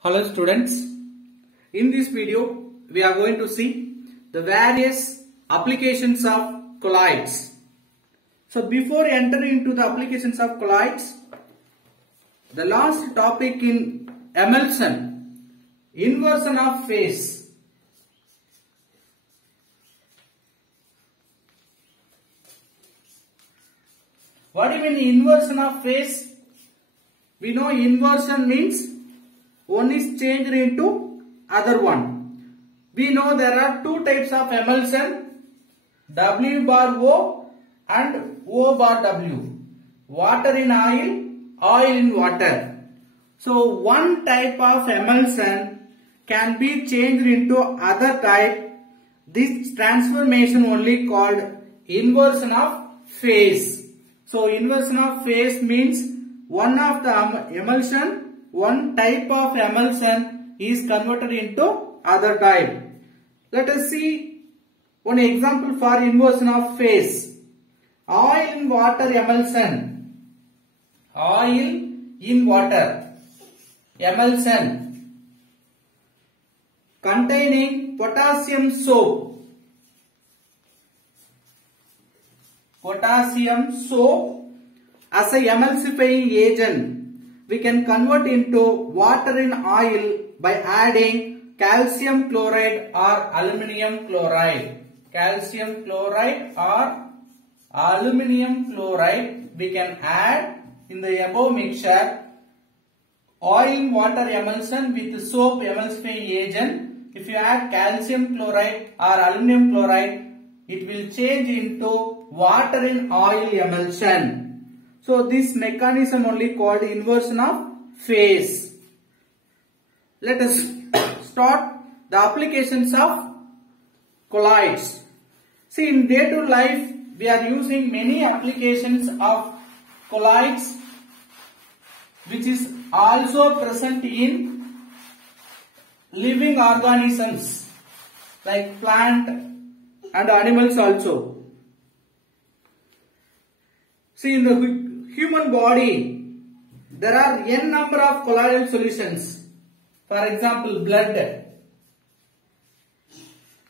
Hello students, in this video we are going to see the various applications of colloids. So before entering into the applications of colloids, the last topic in emulsion, inversion of phase. What do you mean inversion of phase? We know inversion means one is changed into other one. We know there are two types of emulsion, W bar O and O bar W. Water in oil, oil in water. So one type of emulsion can be changed into other type. This transformation only called inversion of phase. So inversion of phase means one of the emulsion, one type of emulsion is converted into other type. Let us see one example for inversion of phase. Oil in water emulsion. Oil in water emulsion containing potassium soap. Potassium soap as a emulsifying agent. We can convert into water in oil by adding calcium chloride or aluminium chloride. Calcium chloride or aluminium chloride we can add in the above mixture. Oil in water emulsion with soap emulsifying agent. If you add calcium chloride or aluminium chloride, it will change into water in oil emulsion. So this mechanism only called inversion of phase. Let us start the applications of colloids. See, in day-to-day life we are using many applications of colloids which is also present in living organisms like plant and animals also. See, in the human body, there are n number of colloidal solutions. For example, blood,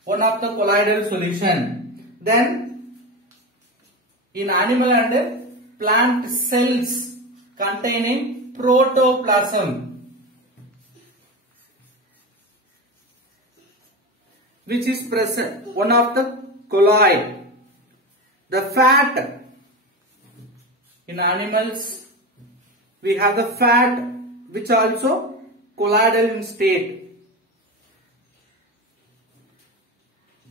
one of the colloidal solution. Then, in animal and plant cells containing protoplasm, which is present, one of the colloid. The fat. In animals, we have the fat which also colloidal in state.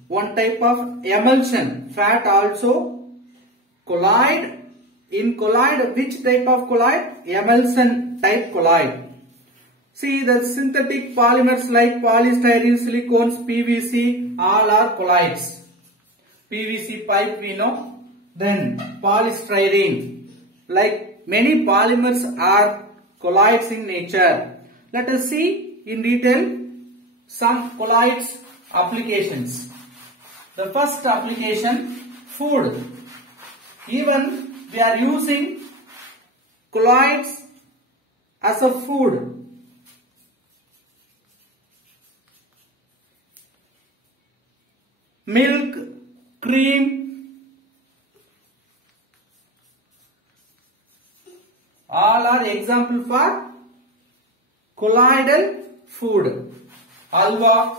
One type of emulsion, fat also colloid. In colloid, which type of colloid? Emulsion type colloid. See, the synthetic polymers like polystyrene, silicones, PVC, all are colloids. PVC pipe we know. Then polystyrene. Like many polymers are colloids in nature. Let us see in detail some colloids applications. The first application, food. Even we are using colloids as a food. Milk, cream, all are example for colloidal food. Halwa,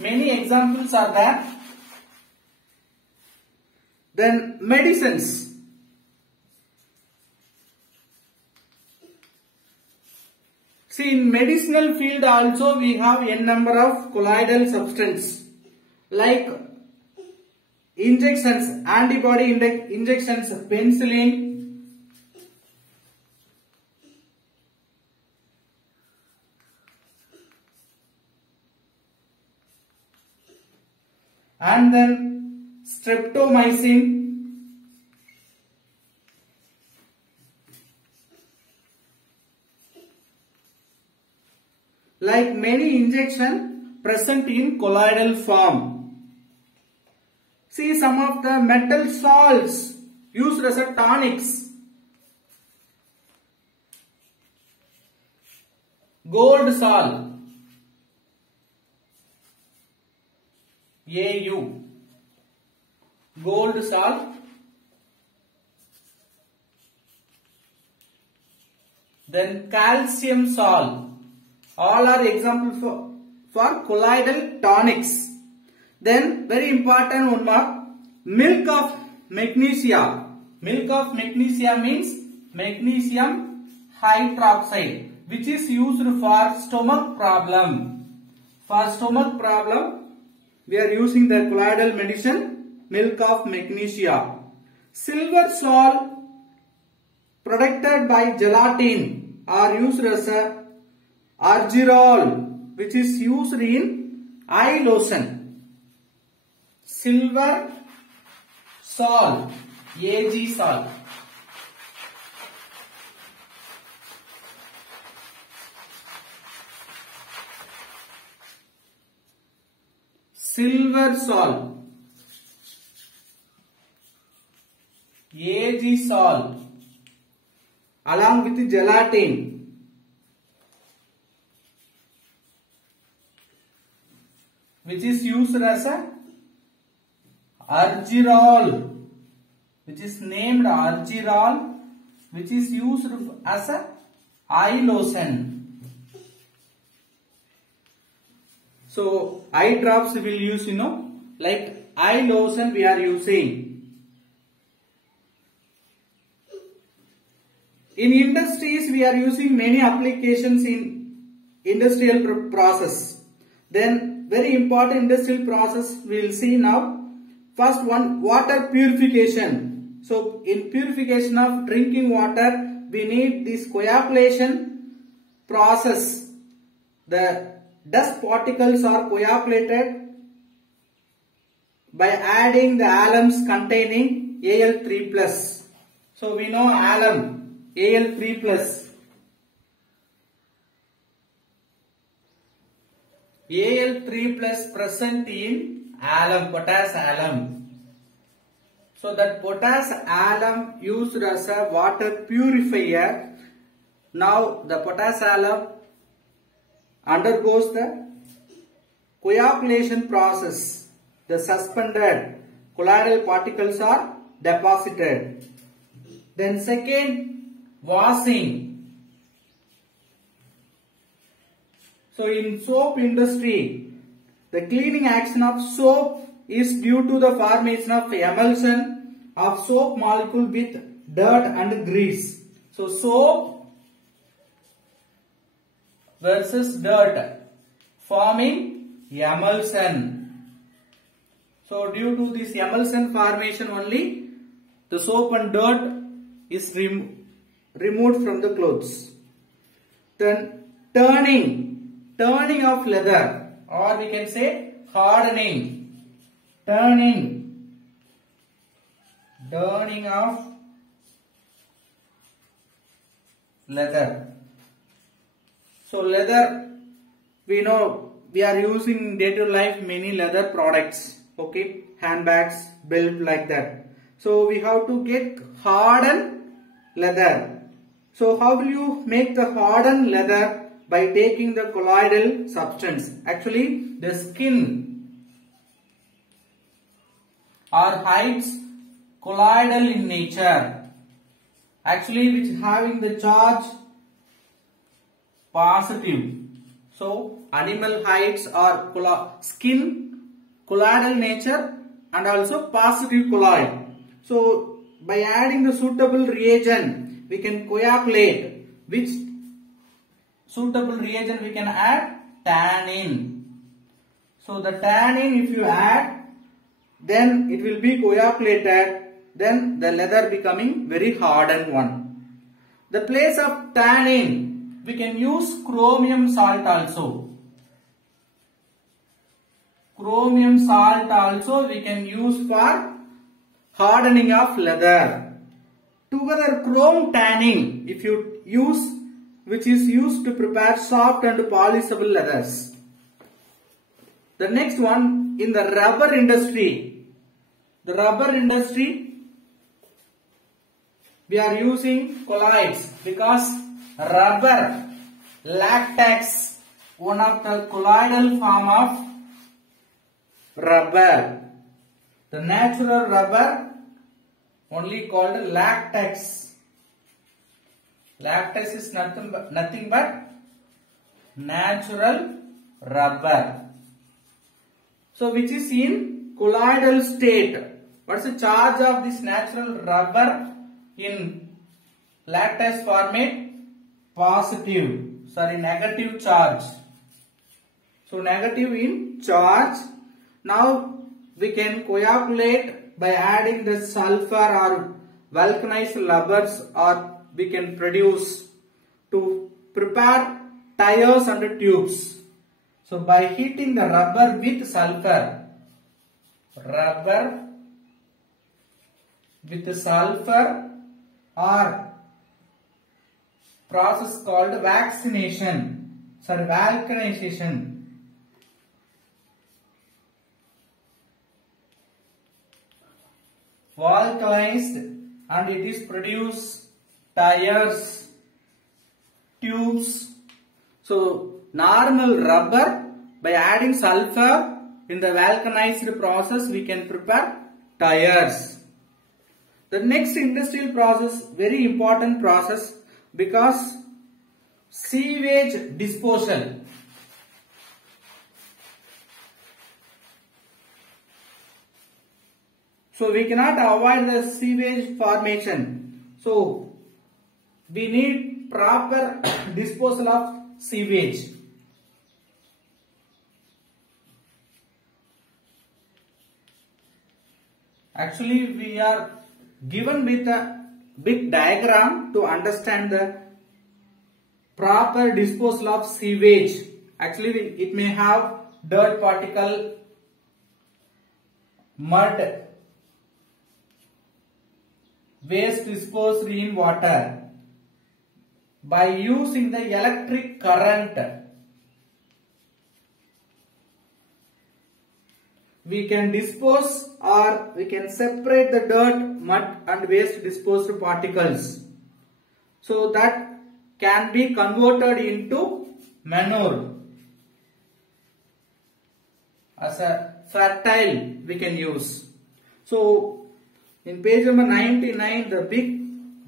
many examples are there. Then medicines. See, in medicinal field also we have n number of colloidal substances like injections, antibody injections, penicillin. And then streptomycin, like many injection present in colloidal form. See, some of the metal salts used as a tonics. Gold Sol, AU, Gold Sol. Then calcium sol. All are examples for colloidal tonics. Then very important one more, milk of magnesia. Milk of magnesia means magnesium hydroxide, which is used for stomach problem. For stomach problem, we are using the colloidal medicine, milk of magnesia. Silver salt protected by gelatin are used as a argyrol, which is used in eye lotion. Silver salt, Ag salt. Silver salt, Ag salt, along with gelatin, which is used as a argyrol, which is named argyrol, which is used as a eye lotion. So eye drops we will use, like eye lotion we are using. In industries, we are using many applications in industrial process. Then very important industrial process we will see now. First one, water purification. So in purification of drinking water, we need this coagulation process. The dust particles are coagulated by adding the alums containing Al3+. So we know alum, Al3+. Al3+ present in alum, potash alum. So that potash alum used as a water purifier. Now the potash alum undergoes the coagulation process. The suspended colloidal particles are deposited. Then second, washing. So in soap industry, the cleaning action of soap is due to the formation of emulsion of soap molecule with dirt and grease. So soap versus dirt forming emulsion. So due to this emulsion formation only, the soap and dirt is removed from the clothes. Then turning of leather, or we can say hardening. Turning of leather. So leather, we know we are using in day-to-day life many leather products. Okay, handbags, belt, like that. So we have to get hardened leather. So how will you make the hardened leather? By taking the colloidal substance. Actually, the skin or hides colloidal in nature. Actually, which having the charge positive. So animal hides are skin colloidal nature and also positive colloid. So by adding the suitable reagent, we can coagulate. Which suitable reagent we can add? Tannin. So the tannin, if you add, then it will be coagulated. Then the leather becoming very hardened one. The place of tannin, we can use chromium salt also. Chromium salt also we can use for hardening of leather. Together chrome tanning, if you use, which is used to prepare soft and polishable leathers. The next one, in the rubber industry. The rubber industry, we are using colloids because rubber Latex, one of the colloidal form of rubber. The natural rubber only called latex. Latex is nothing but natural rubber. So which is in colloidal state. What's the charge of this natural rubber in latex format? Positive. Sorry, negative charge. So negative in charge. Now we can coagulate by adding the sulfur or vulcanized rubbers, or we can produce to prepare tires and tubes. So by heating the rubber with sulfur, or process called vulcanization. Vulcanized, and it is produced tires, tubes. So normal rubber, by adding sulfur in the vulcanized process, we can prepare tires. The next industrial process, very important process, because sewage disposal. So we cannot avoid the sewage formation. So we need proper disposal of sewage. Actually, we are given with a big diagram to understand the proper disposal of sewage. Actually, it may have dirt particle, mud, waste disposed in water. By using the electric current, we can dispose, or we can separate the dirt, mud and waste disposed particles. So that can be converted into manure. As a fertile we can use. So in page number 99, the big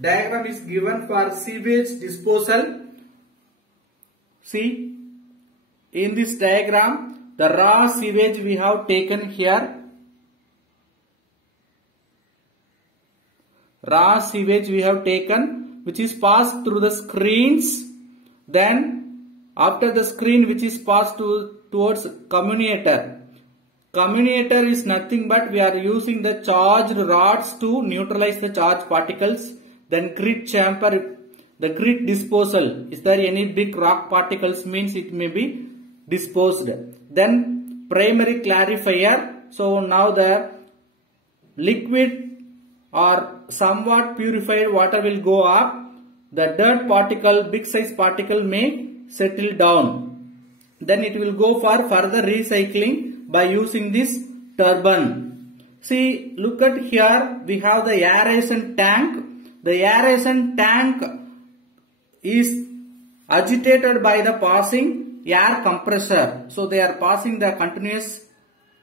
diagram is given for sewage disposal. See, in this diagram, the raw sewage we have taken here. Raw sewage we have taken, which is passed through the screens. Then after the screen, which is passed towards commutator. Commutator is nothing but we are using the charged rods to neutralize the charged particles. Then grit chamber, the grit disposal. Is there any big rock particles? Means it may be disposed. Then primary clarifier. So now the liquid or somewhat purified water will go up. The dirt particle, big size particle may settle down. Then it will go for further recycling by using this turbine. See, look at here, we have the aeration tank. The aeration tank is agitated by the passing air compressor. So they are passing the continuous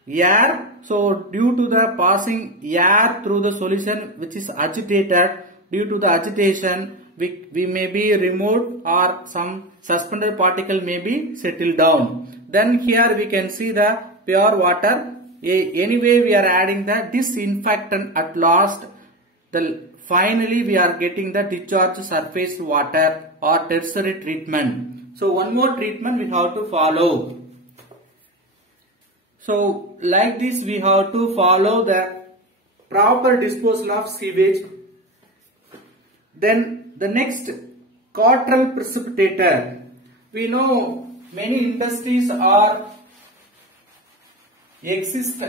air. So due to the passing air through the solution which is agitated, due to the agitation, we may be removed or some suspended particle may be settled down. Then here we can see the pure water. Anyway, we are adding the disinfectant at last. Finally, we are getting the discharge surface water or tertiary treatment. So one more treatment we have to follow. So like this we have to follow the proper disposal of sewage. Then the next, Cottrell precipitator. We know many industries exist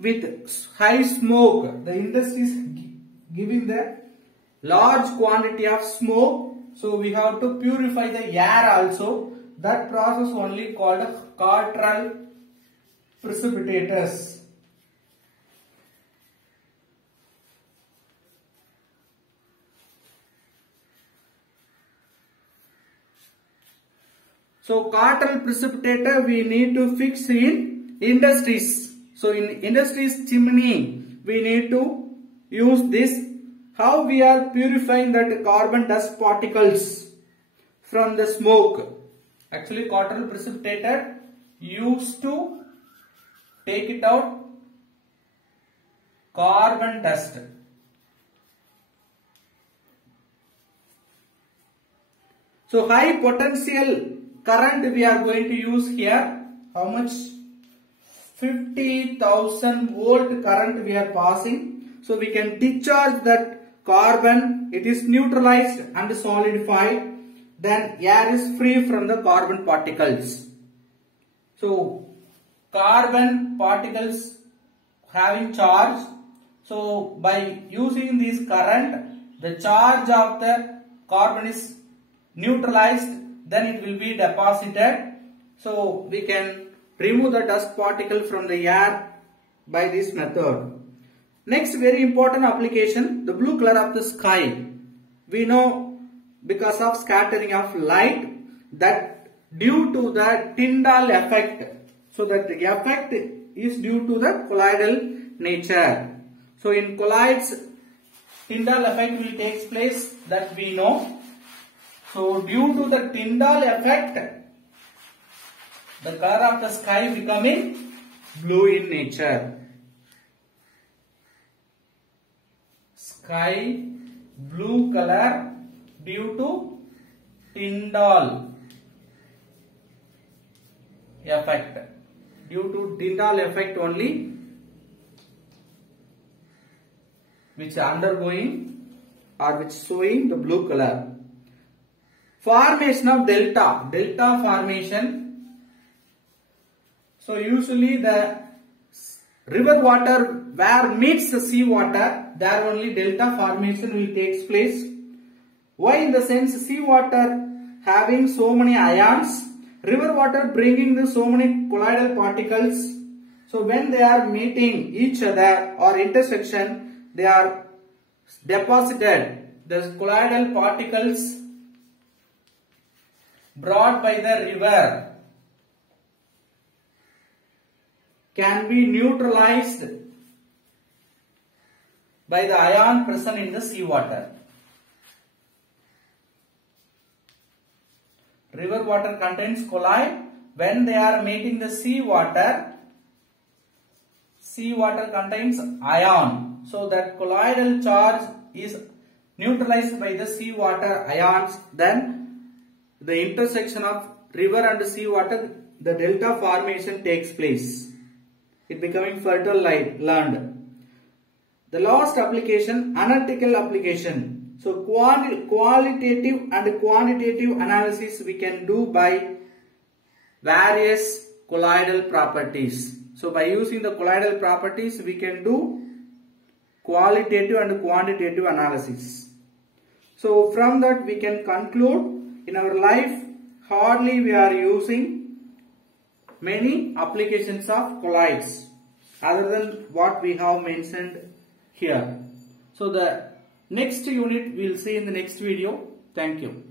with high smoke. The industry is giving the large quantity of smoke. So we have to purify the air also. That process only called Cottrell precipitators. So Cartel precipitator we need to fix in industries. So in industries chimney we need to use this. How we are purifying that carbon dust particles from the smoke? Actually Cartel precipitator used to take it out carbon dust. So high potential current we are going to use here. How much? 50,000 volt current we are passing. So we can discharge that carbon. It is neutralized and solidified. Then air is free from the carbon particles. So carbon particles having charge. So by using this current, the charge of the carbon is neutralized, then it will be deposited. So we can remove the dust particle from the air by this method. Next very important application, the blue color of the sky. We know because of scattering of light that due to the Tyndall effect. So that the effect is due to the colloidal nature. So in colloids, Tyndall effect will take place, that we know. So due to the Tyndall effect, the color of the sky becoming blue in nature. Sky blue color due to Tyndall effect. Due to Tyndall effect only, which undergoing or which showing the blue color. Formation of delta formation. So usually the river water where meets the sea water, there only delta formation will take place. Why? In the sense sea water having so many ions, river water bringing the so many colloidal particles. So when they are meeting each other or intersection, they are deposited. The colloidal particles brought by the river can be neutralized by the ion present in the seawater. River water contains colloid. When they are meeting the seawater contains ion. So that colloidal charge is neutralized by the seawater ions. Then the intersection of river and seawater, the delta formation takes place. It becoming fertile land. The last application, analytical application. So qualitative and quantitative analysis we can do by various colloidal properties. So by using the colloidal properties we can do qualitative and quantitative analysis. So from that we can conclude, in our life hardly we are using many applications of colloids other than what we have mentioned here. So the next unit we will see in the next video. Thank you.